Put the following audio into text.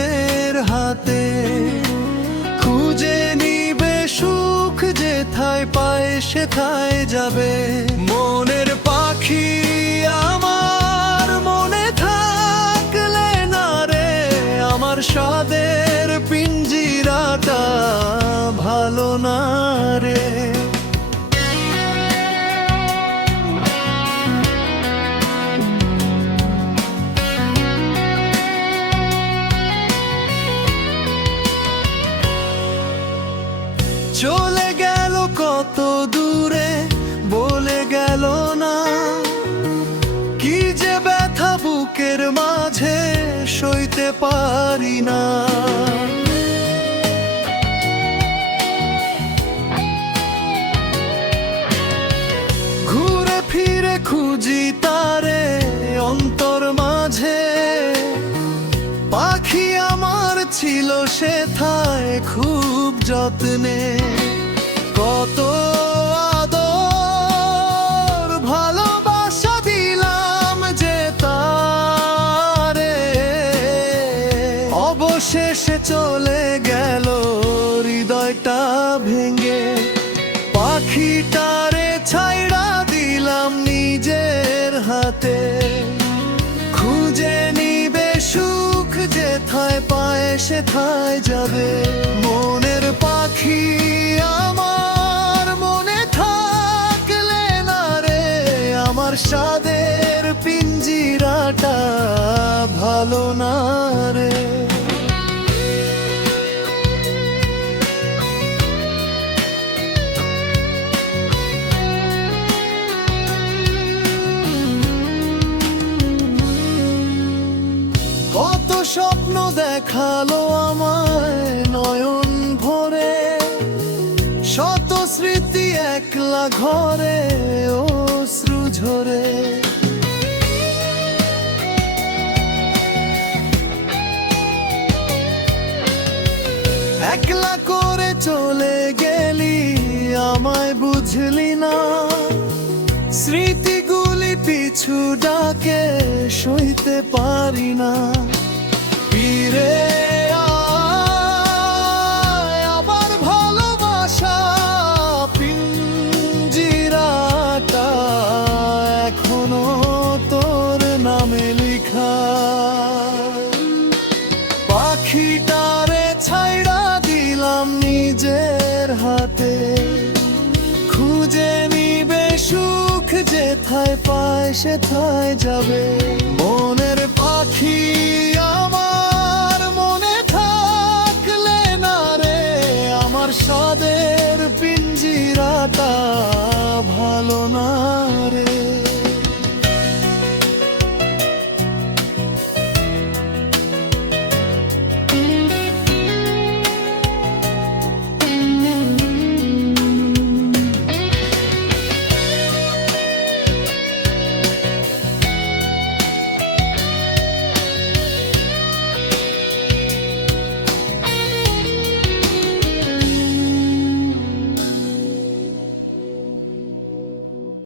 নিজের হাতে। খুঁজে নিবে সুখ যেথায় পায় সেথায় যাবে। মনের পাখি আমার মনে থাকলে না রে, আমার স্বাদের পিঞ্জিরাটা ভালো না রে। চলে গেল কত দূরে বলে গেল না, কি যে ব্যথা বুকের মাঝে সইতে পারি না। ঘুরে ফিরে খুঁজি তারে অন্তর মাঝে, পাখি আমার ছিল সেথায় খুব যত্নে। কত আদর ভালোবাসা দিলাম যে তারে, অবশেষে চলে গেল হৃদয়টা ভেঙে। পাখিটারে ছাইড়া দিলাম নিজের হাতে। খুঁজে নিবে সুখ যেথায় পায় সেথায় যাবে। মনের পাখি আমার মনে থাকলে না রে, আমার স্বাদের পিঞ্জিরাটা ভালো না রে। কত স্বপ্ন দেখালো আমায় নয়ন ভরে, শত স্মৃতি একলা ঘরে অশ্রু ঝরে। একলা করে চলে গেলি আমায় বুঝলি না, স্মৃতিগুলি পিছু ডাকে সইতে পারি না। ফিরে আয় আবার ভালোবাসা পিঞ্জিরাটা এখনো তোর নামে লিখা। পাখিটারে ছাইড়া দিলাম নিজের হাতে। খুঁজে নিবে সুখ যেথায় পায় সেথায় যাবে। মনের পাখি